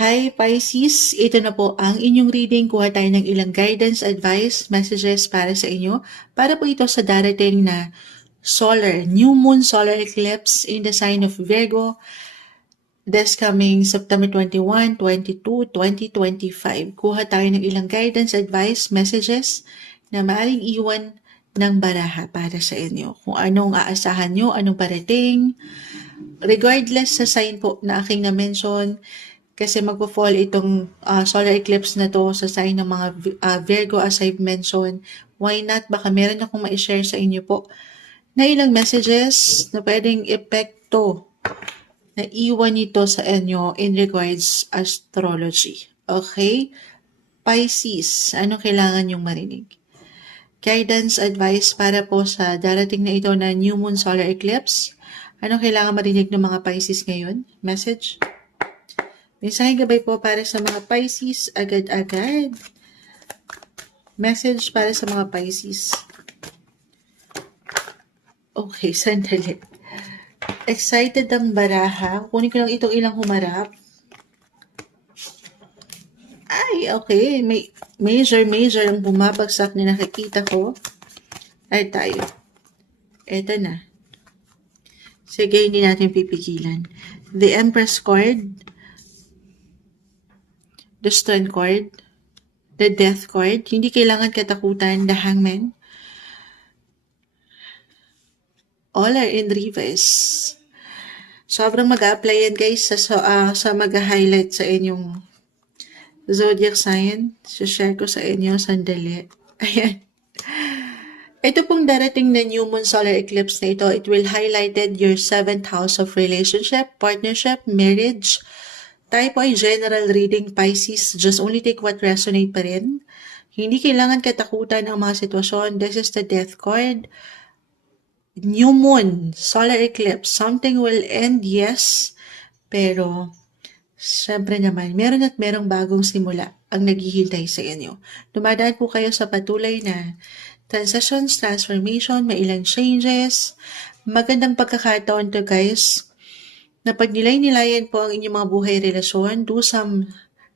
Hi Pisces, ito na po ang inyong reading. Kuha tayo ng ilang guidance, advice, messages para sa inyo. Para po ito sa darating na new moon solar eclipse in the sign of Virgo this coming September 21, 22, 2025. Kuha tayo ng ilang guidance, advice, messages na maaaring iwan ng baraha para sa inyo. Kung anong aasahan nyo, anong parating, regardless sa sign po na aking na-mention, kasi magpo-fall itong solar eclipse na to sa sign ng mga Virgo as I've mentioned. Why not? Baka meron akong ma-share sa inyo po na ilang messages na pwedeng epekto na iwan nito sa inyo in regards astrology. Okay? Pisces, anong kailangan yung marinig? Guidance, advice para po sa darating na ito na new moon solar eclipse. Anong kailangan marinig ng mga Pisces ngayon? Message? Mensaheng gabay po para sa mga Pisces, agad-agad. Message para sa mga Pisces. Okay, sandali. Excited ang baraha. Kunin ko lang itong ilang humarap. Ay, okay. May major ang bumabagsak na nakikita ko. Ay, tayo. Eto na. Sige, hindi natin pipigilan. The Empress card. The Stone card. The Death card. Hindi kailangan katakutan. The Hangman. All are in reverse. Sobrang mag-a-apply yan guys sa mag-highlight sa inyong zodiac sign. Share ko sa inyo sandali. Ayan. Ito pong darating na new moon solar eclipse na ito, it will highlighted your 7th house of relationship, partnership, marriage. Tayo po ay general reading Pisces. Just only take what resonate pa rin. Hindi kailangan katakutan ang mga sitwasyon. This is the death card. New moon, solar eclipse, something will end, yes, pero syempre naman, meron at merong bagong simula ang naghihintay sa inyo. Dumadaan po kayo sa patuloy na transitions, transformation, may ilang changes. Magandang pagkakataon to guys, na pag nilay-nilayan po ang inyong mga buhay relasyon, do some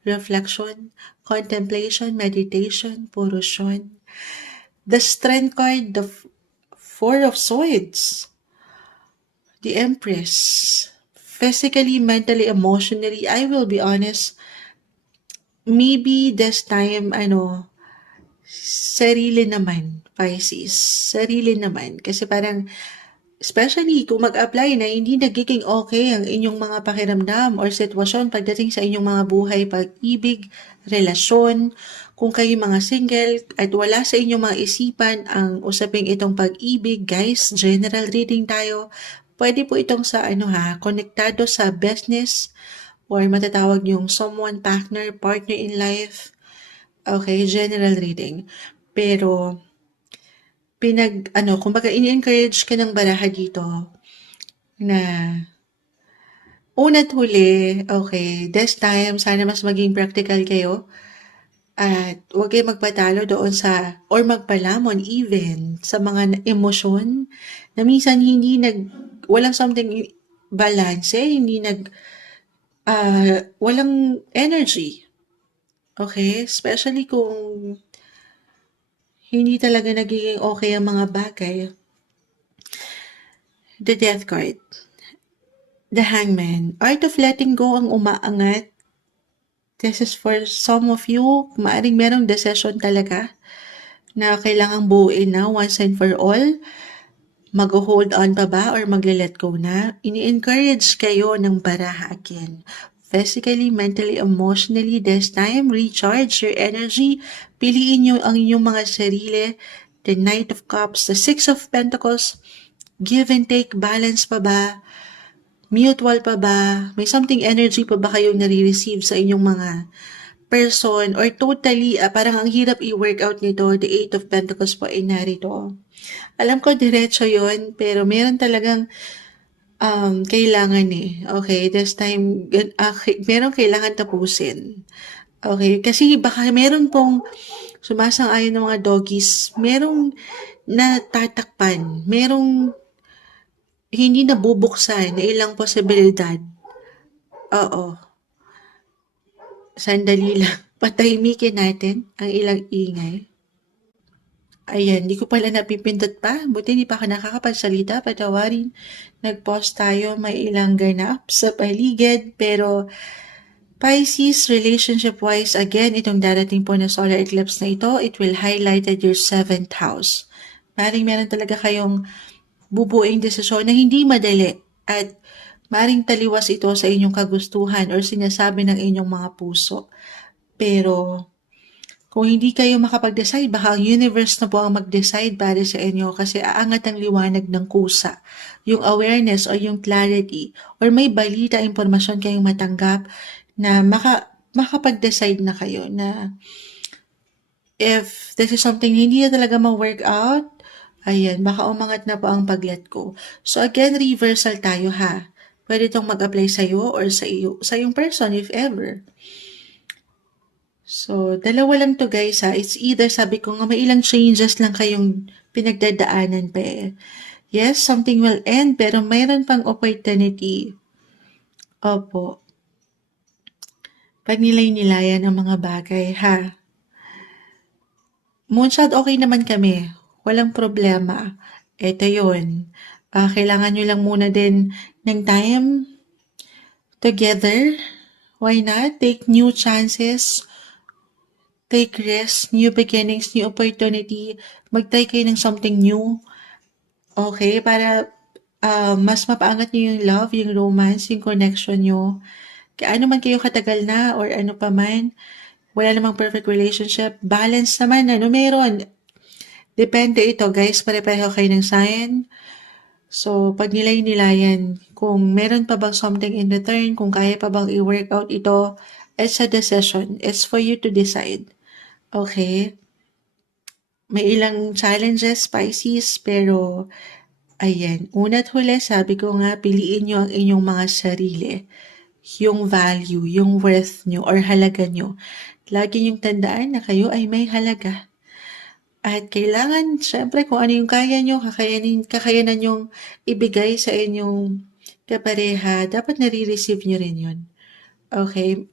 reflection, contemplation, meditation, purusyon. The Strength card, the Four of Swords, the Empress. Physically, mentally, emotionally, I will be honest, maybe this time, sarili naman, Pisces. Sarili naman. Kasi parang, especially kung mag-apply na hindi nagiging okay ang inyong mga pakiramdam or sitwasyon pagdating sa inyong mga buhay, pag-ibig, relasyon, kung kayo mga single at wala sa inyong mga isipan ang usaping itong pag-ibig, guys, general reading tayo, pwede po itong sa konektado sa business or matatawag yung someone, partner in life. Okay, general reading. Pero, kumbaga ini-encourage ka ng baraha dito na una't huli, okay, this time, sana mas maging practical kayo at huwag kayo magpatalo doon sa, or magpalamon even sa mga emosyon na minsan walang something balance, hindi walang energy. Okay? Especially kung hindi talaga nagiging okay ang mga bagay. The Death card. The Hangman. Art of letting go ang umaangat. This is for some of you, maaaring merong decision talaga na kailangang buuin na once and for all. Mag-hold on pa ba or magle-let go na? Ini-encourage kayo ng baraha again. Physically, mentally, emotionally, this time, recharge your energy. Piliin nyo ang inyong mga sarili. The Knight of Cups, the Six of Pentacles, give and take, balance pa ba? Mutual pa ba? May something energy pa ba kayong nare-receive sa inyong mga person or totally, parang ang hirap i-workout nito, the Eight of Pentacles po ay narito. Alam ko diretso yon pero meron talagang kailangan Okay, this time, meron kailangan tapusin. Okay, kasi baka meron pong sumasang-ayon ng mga doggies, merong natatakpan, merong hindi nabubuksan na ilang posibilidad. Oo. Sandali lang. Patahimikin natin ang ilang ingay. Ayan, di ko pala napipindot pa. Buti di pa ako nakakapagsalita. Patawarin. Nag-pause tayo. May ilang ganap sa paligid. Pero Pisces, relationship-wise, again, itong darating po na solar eclipse na ito, it will highlighted your 7th house. Maring meron talaga kayong bubuing desisyon na hindi madali at maring taliwas ito sa inyong kagustuhan or sinasabi ng inyong mga puso. Pero kung hindi kayo makapag-decide, baka ang universe na po ang mag-decide para sa inyo kasi aangat ang liwanag ng kusa. Yung awareness o yung clarity or may balita, impormasyon kayong matanggap na makapag-decide na kayo na if this is something hindi na talaga ma-work out, ayan, baka umangat na po ang pag-let go. So again, reversal tayo ha. Pwede itong mag-apply sa'yo or sa iyong person if ever. So, dalawa lang to guys ha. It's either, sabi ko nga, may ilang changes lang kayong pinagdadaanan pa eh. Yes, something will end, pero mayroon pang opportunity. Opo. Pag nilay-nilayan ang mga bagay ha. Moonshot, okay naman kami. Walang problema. Ito yun. Kailangan nyo lang muna din ng time together. Why not? Take new chances. Take risks, new beginnings, new opportunity. Mag-try kayo ng something new. Okay? Para mas mapaangat nyo yung love, yung romance, yung connection nyo. Kaano man kayo katagal na or ano pa man, wala namang perfect relationship. Balance naman, meron. Depende ito, guys. Pare-pareho kayo ng sign. So, pag nilay-nilayan, kung meron pa bang something in return, kung kaya pa bang i-work out ito, it's a decision. It's for you to decide. Okay? May ilang challenges, Pisces, pero ayan, una't huli, sabi ko nga, piliin nyo ang inyong mga sarili. Yung value, yung worth nyo, or halaga nyo. Lagi nyong tandaan na kayo ay may halaga. At kailangan, syempre, kung ano yung kaya nyo, kakayanan nyong ibigay sa inyong kapareha, dapat nare-receive nyo rin yun. Okay?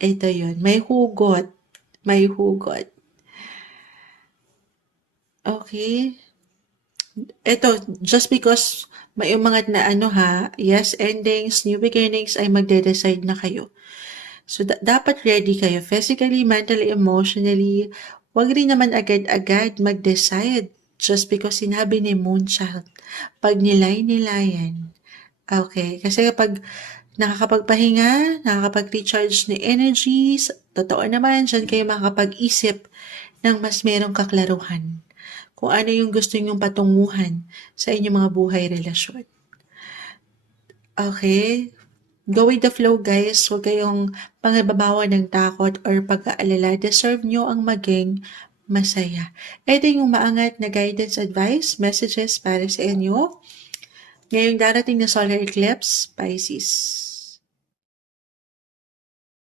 Ito yun. May hugot. May hugot. Okay? Ito, just because may umangat na yes, endings, new beginnings, ay magde-decide na kayo. So, dapat ready kayo physically, mentally, emotionally. Huwag rin naman agad-agad mag-decide just because sinabi ni Moonchild. Pag nilay-nilayan. Okay, kasi kapag nakakapagpahinga, nakakapag-recharge ng energies, totoo naman, dyan kayo makakapag-isip ng mas merong kaklaruhan kung ano yung gusto nyong patunguhan sa inyong mga buhay relasyon. Okay? Go with the flow, guys. Huwag kayong pangibabawa ng takot or pag-aalala. Deserve nyo ang maging masaya. Ito yung maangat na guidance advice, messages para sa inyo. Ngayong darating na solar eclipse, Pisces.